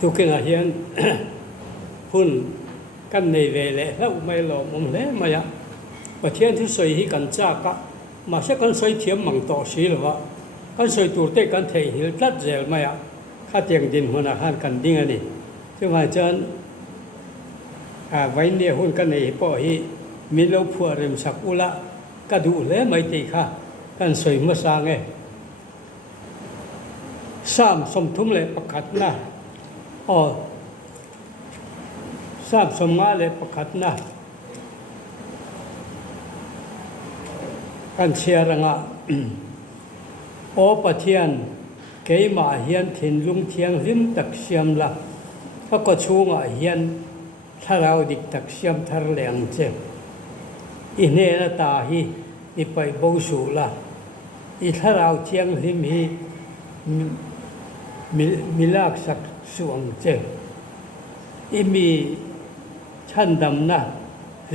ทุกขณะเห็นพุ่นกันในเวลแล้วไม่หลอมมเลยมาอะประเทศที่สวยที่กันจากก็มาเช่กันสวยเทียมมังต่อสีหรือว่ากันสวยตัวเต็กันเทียหิลตัดเจลมาอะข้าเตียงดินหัวหน้าหันกันดิ้งอันนี้ที่ว่าจนไว้เนี่ยหุ่นกันในป่อฮีมีลูกผัวเริ่มสักอุละก็ดูเลยไม่ตีค่ะกันสวยมาสร้างไงสามสมทุมเลยประคัดนะอ๋อสามสมงาเลยประคัดนะกันเชียร์งะโอปะเทียนเกยมาเฮียนถิ่นลุงเทียงริมตักเสียมละก็ชูงะเฮียนถ้าเราดิกตักเสียมทาร์แหลงเจ้าอินเนนตาฮีอิไปบูสูละอิถ้าเราเทียงริมฮีมิลากสักส่วนเจ้าอิมีชั้นดำนะ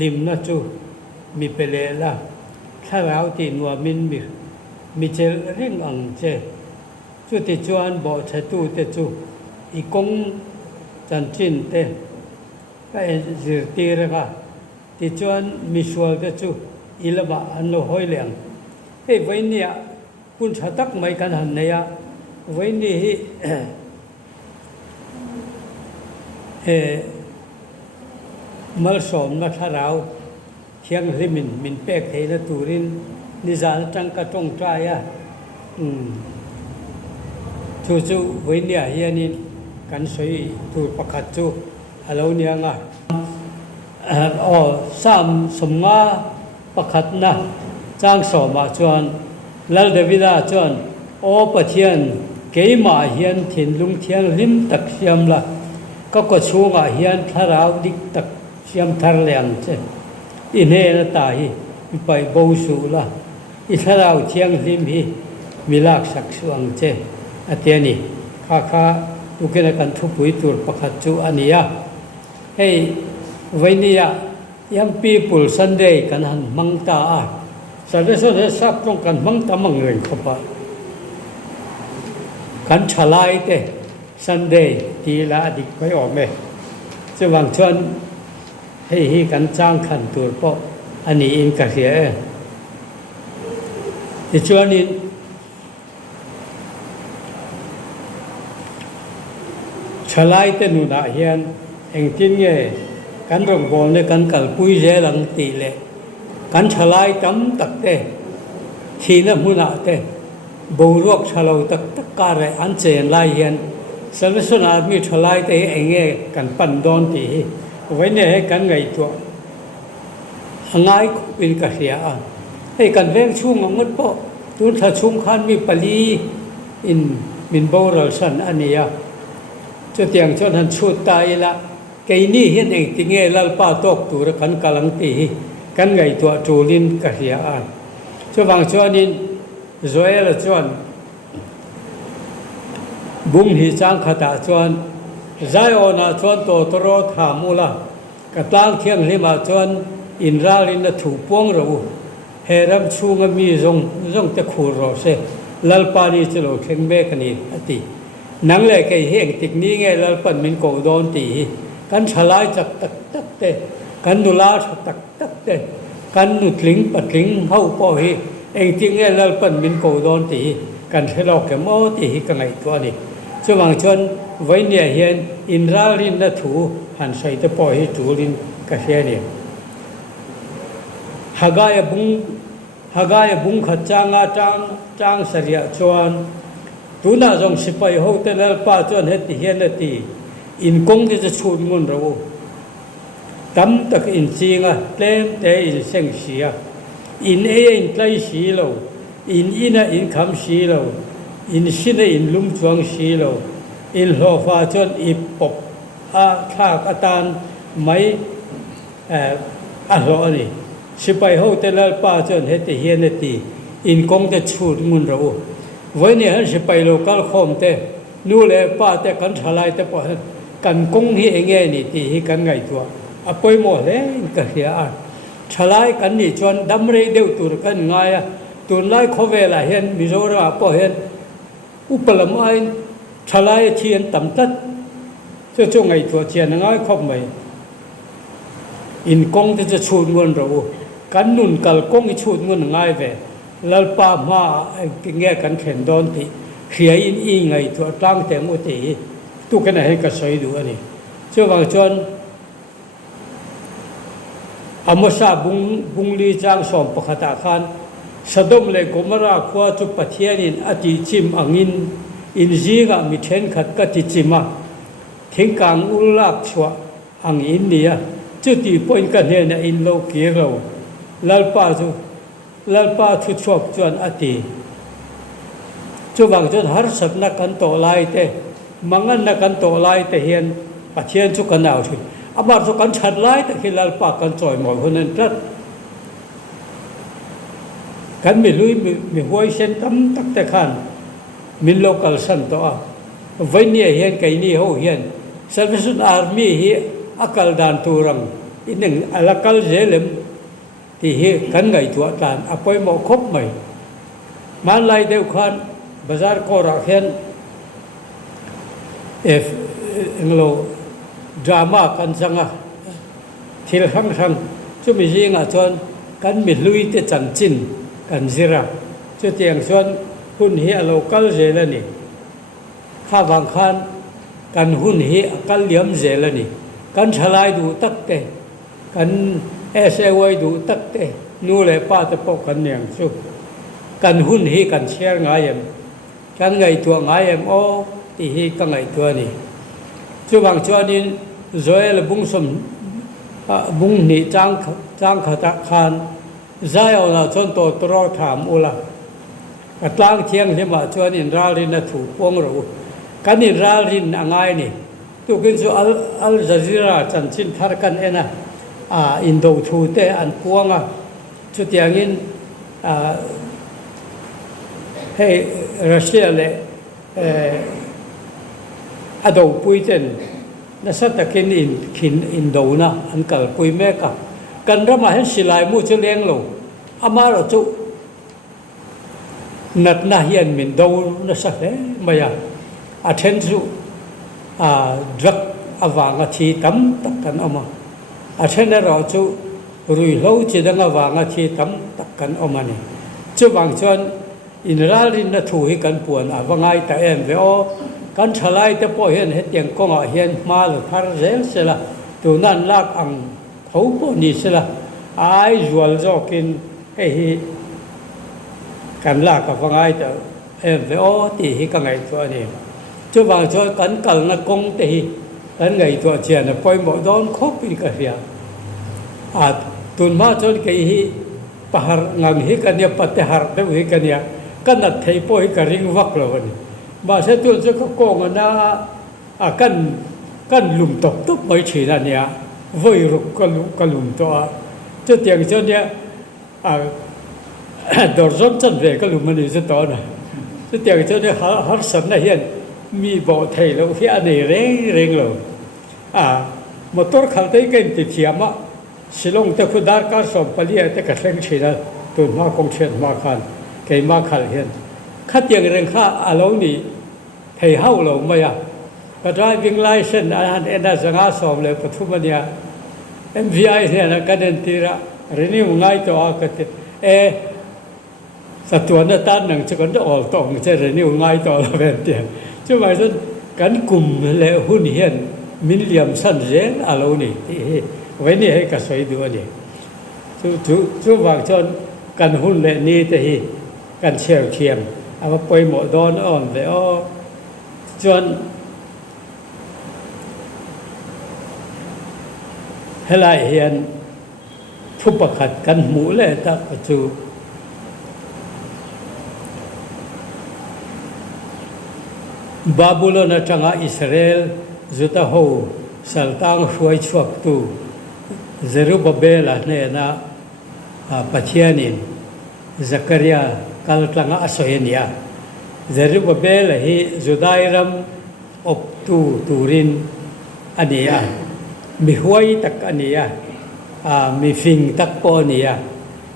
ริมนะจูมีเปเลละถ้าเราตีนัวมีเจริญอังเจ้าจุดที่จวนบ่อเชตูเตจูอีกงจันจินเตก็เอจิรตีระก็ที่จวนมีสวลเตจูอีละบะอันโลหอยเหลียงเฮ้ยวันนี้คุณชะตักไม่กันหันเนี่ยวันนี้มัลสอมนักเราเที่ยงริมินเป๊กให้ละตูรินนิจานจังกะตงใจอ่ะจู่ๆวันนี้เฮียนี่กันสวยตูประคัดจู่อะไรเนี่ยงะสามสมงาประคัดนะจ้างสอมาจวนลัลเดวิดาจวนโอปะเทียนเกยมาเฮียนถิ่นลุงเทียงริมตักเสียมละก็ชูงาเฮียนทาราวดิกตักเสียมทารแหลงเจ้อินเฮนตาฮีไปบูสูละอิทาราวเทียงริมฮีมิลากสักสวงเจ้อาเตียนี่ข้าตุกินกันทุบุยตูร์ประคัดจูอันนี้อ่ะเฮ้ยวันนี้ยังปีปุลซันเดย์กันหันมังตาสัตว์ส่วนสับตรงกันมังตามังเงินเข้าไปกันฉลายเตซันเดย์ทีละดิกไปออกไหมจะวางชวนให้กันจ้างขันตัวเพราะอันนี้อินกับเสียที่ชวนนี้ฉลายเตนุนาเฮียนเองจริงไงกันรองบอลเนี่ยกันกัลปุยเจลังตีเลยกันฉลายจำตักเตทีน่ะมุนาเตบูรวกฉลาวตักการะอันเจนลายเฮียนสารสนอามีฉลายเตเองไงกันปั่นดอนตีไว้เนี่ยให้กันไงตัวง่ายเป็นกระเสียให้กันเร่งชุ่มงดเพราะตุนถ้าชุ่มขันมีปลีอินมินโบราสันอันนี้จะเตียงชนหันชุดตายละไก่นี่เห็นเองติงเงลัลป้าตกตัวกันกำลังตีกันไงตัวจูลินกระเสียจะวางชวนนี้จอยละชวนบุ้งหิจังขตาชวนใจโอนาชวนโตตรอถามุละกระตั้งเที่ยงริมาชวนอินราลินถูกป้องเราเฮรัมชูงมีจงตะคูรอเซลัลปานีจะโลเข่งเบกันนี่อตินังเลยไก่เฮงติกนี้ไงลัลปันมินโกโดนตีกันฉลายจักตักเตกันดุลาตักเตกันนุดลิงปัดลิงเฮาปอฮีเองจริงไงลัลปันมินโกโดนตีกันเทลอกแกมอตีกันไงตัวนี้ช่วงชนไว้เนี่ยเห็นอินราลินนัถูหันใส่ตะปอฮีจูลินกระเทียเนี่ยฮากายบุงขัดจางเสียชวนตูน่าจงสิไปโฮเทลป้าจวนเฮติเฮียนตีอินกงที่จะชูดงุนเราตั้มตักอินซีงเต็มแต่อินเซงสีอินอินไลสีเราอินอินคำสีเราอินสินอินลุมจวงสีเราอินโลฟาจวนอิปบข้ากตานไม่อัลโลนี่สิไปโฮเทลป้าจวนเฮติเฮียนตีอินกงจะชูดงุนเราวันนี้สิไปโลกาลคอมเตนู่นเลยป้าแต่กันฉลายแต่พอกันกงที่เองนี่ตีกันไงตัวป่วยหมดเลยก็เสียฉลายกันนี่ชวนดำเรเดียวตัวกันง่ายตัวไล่ขเวลาเห็นมิโซราพอเห็นอุปลมัยฉลายเทียนต่ำตัด cho chung ngày thua tiền ngay không mày in công thì chụt nguồn rồi cán nôn cào công thì chụt nguồn ngay về lalpa ma nghe cán khen đón thì khi in ngày thua tăng tiền một tỷ tu cái này cái soi đủ anh cho vào chọn amasa bung li chang som pakhata khan sadom le gomara khwa chu pathianin ati chim angin in ziga mi then khat ka ti chima thingkang ulak chwa ang in nia chu ti point ka ne na in lo ki lo lalpa thu chop chuan ati chu wang chuan har sabna kan to lai te mangan na kan to lai te hian pathian chu kan au thi abar chu kan chat lai te khilal pa kan choi moi hunen tat kan mi lui mi huai sen tam tak te khan min local san to a vainia hian kai ni ho hian salvation army hi akal dan turang ineng alakal zelem ti hi kan ngai tu tan apoi mo khop mai man lai deu khan bazar ko ra khen if englo drama kan sanga thil hang chu mi jinga chon kan mi lui te chan chin kan zira chu tiang chuan hun hi local zelani kha wang khan kan hun hi akal liam zelani kan thalai du tak te kan SAY du tak te nu le pa te po kan niang chu kan hun hi kan share ngayem kan ngai tu ngayem o ti hi ka ngai tu ni chu wang chuan in zoel bung som bung ni chang khata khan zai ona chon to tro tham ula atlang thiang lema chuan in ralin na thu pong ro kan in ralin angai ni tu kin chu al jazeera chan chin thar kan ena in do thu te an puanga chu tiang in hey Russia le ado puiten na sa takin in do na an kal pui me ka kan rama hen silai mu chu leng lo amaro chu nat na hian min do na sa le maya athen chu drug awanga thi tam tak kan ama athen ro chu rui lo chi dang awanga thi tam tak kan omani chu wang chuan in ralin na thu hi kan puan awangai ta em ve o kan thalai te po hian he tiang konga hian ma lo thar zel sela tu nan lak ang thau po ni sela ai zual zo kin he hi kan la ka wangai ta em ve o ti hi ka ngai to ni chu wang cho kan kal na kong te hi kan ngai to chian na poi mo don khop pi ka ria tun ma chon ke hi pahar ngang hi kan ya pat har de hi kan ya kan na thei po hi ka ring wak lo ni ba se tu chu ko kong na kan lum top top mai chi na nia voi ru ka lum to chu tiang cho nia dor zon chan ve ka lum ni chu to na chu tiang cho nia har sam na hian mi bo thei lo hi ani reng lo motor khal te ken ti thiama silong te khudar ka som palia te ka thleng china tu ma kong chen ma khan ke ma khal hian khat yang reng kha alo ni thei hau lo maya ka driving license an ena zanga som le pathumania MVI ne na kanen tira renew ngai to a ka te satuana tan nang chakon do ol tong che renew ngai to la ven ti chu mai sun kan kum le hun hian min liam san zen alo ni ti với ni hay cả soi đua ni chú vàng chọn cần hun lệ ni te hi cần trèo thiềm mà quay mộ đón on về o chọn hay lại hiện phúc bậc hạt cần mũ lệ ta chú Babylon ở trong Israel zuta ho saltang huai chuak tu Zerubbabel ne na pathianin Zakaria kaltlanga asohenia Zerubbabel hi Judairam op turin ania mi huai tak ania mi fing tak po ania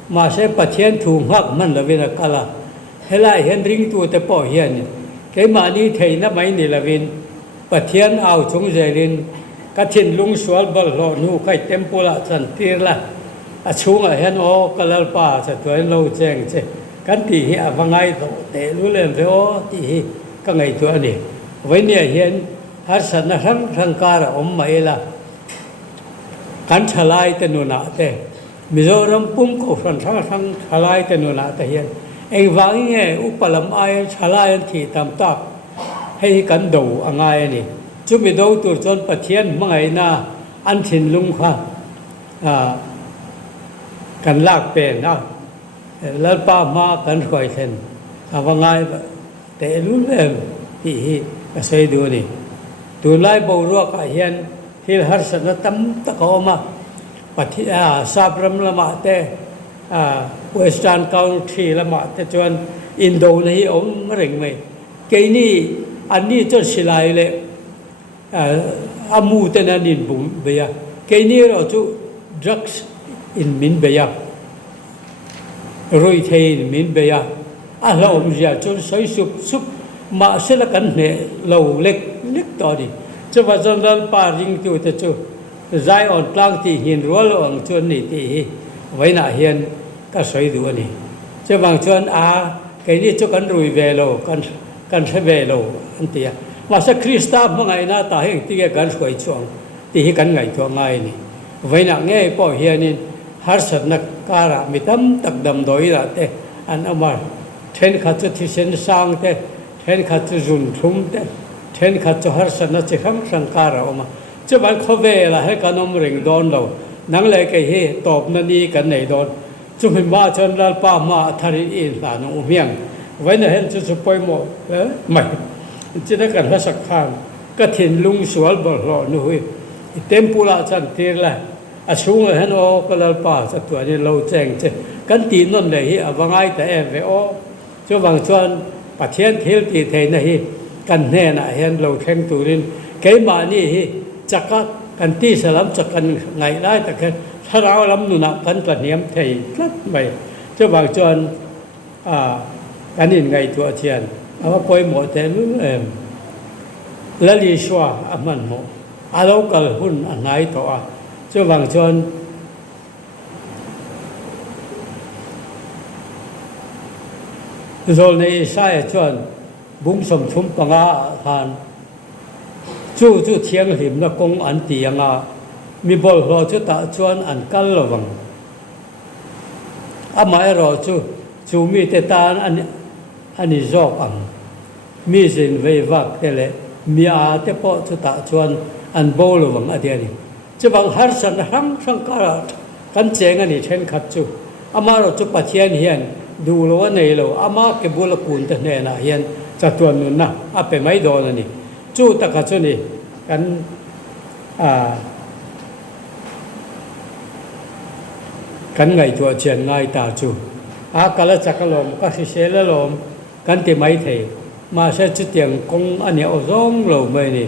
ma se pathian thu hak man lovina kala helai hen ring tu te po hian ke mani theina mai ni lovin pathian au chung zelin kathin lung sual bal lo nu khai tempula chan tirla achunga hen o kalalpa cha toin lo cheng che kan ti hi awangai do te lu lem ve o ti hi ka ngai tu ani vainia hian har san na rang rang kar om mai la kan thalai te nu na te mizoram pum ko ran thang thang thalai te nu na te hian eng wang nge upalam ai thalai thi tam tak hei kan do angai ani chu mi do tur chon pathian mangai na an thin lung kha kan lak pen na lalpa ma kan khoi then awangai te lu lem ti hi ka sei du ni tu lai bo ro ka hian thil har san tam ta ko ma pathia sabram lama te western country lama te chuan indo nei om reng mai ke ni an ni chon silai le amu te na nin bum be ya ke ni ro chu drugs in min be ya roi thein min be ya a lo om ja chon soi sup sup ma se la kan ne lo lek lek to di chu wa chon dal pa ring tu te chu zai on tlang ti hin rol ong chon ni ti vai na hian ka soi du ani chu wang chon ke ni chu kan rui ve lo kan se ve lo an tia ma sa krista mangai na ta heng ti ge kan khoi chuang ti hi kan ngai thua ngai ni vai na nge po hian in har sat na kara mitam tak dam doi ra te an amar then kha chu thi sen sang te then kha chu zun thum te then kha chu har sat na chi kham sang kara oma chu ban kho ve la he kanom ring don lo nang le ke hi top na ni kan nei don chu mi ma chon lal pa ma thari in la no miang vai na hen chu poi mo mai chỉ đã cần phải sắc khang cái thiền lung sual bờ lọ nuôi tempura chan tir la xuống ở hen o cái lal pa sa tuổi này lâu cheng chứ cái tin non này hi awangai ta em ve o cho vàng chuan pathian thil ti thei na hi kan ne na hen lo theng turin cái mà ni hi chaka kan ti salam chakan ngai lai ta cái tharau lam nu na kan ta niam thei tlat mai cho vàng chuan kan in ngai tu chian ama poi mo te lu la li shwa aman mo alo kal hun anai to a chu wang chon zol nei sai chon bung som thum panga han chu thiang him na kong an ti anga mi bol lo chu ta chuan an kal lo wang ama ro chu mi te tan ani zok am mi sin ve vak tele mi a te po chu ta chuan an bol wang adiani chu bang har san ram sang kara kan cheng ani then khat chu ama ro chu pathian hian du lo nei lo ama ke bul kun te ne na hian cha tuan nun na a pe mai do na ni chu ta ka chu ni kan ngai tu chen ngai ta chu kala chakalom ka si se la lom kan ti mai thei ma se chu tiang kong ani o zong lo mai ni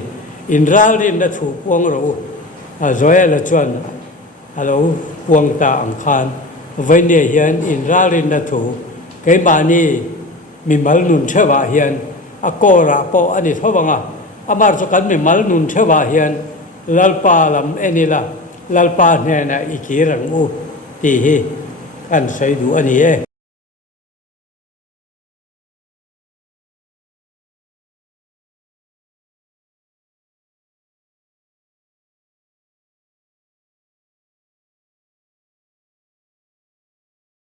in ral rin da thu puang ro zoya la chuan alo puang ta ang khan vai ne hian in ral rin da thu ke ba ni mi mal nun thewa hian a ko ra po ani thawanga amar chu kan mi mal nun thewa hian lalpa lam enila lalpa ne na ikirang u ti hi kan sai du ani e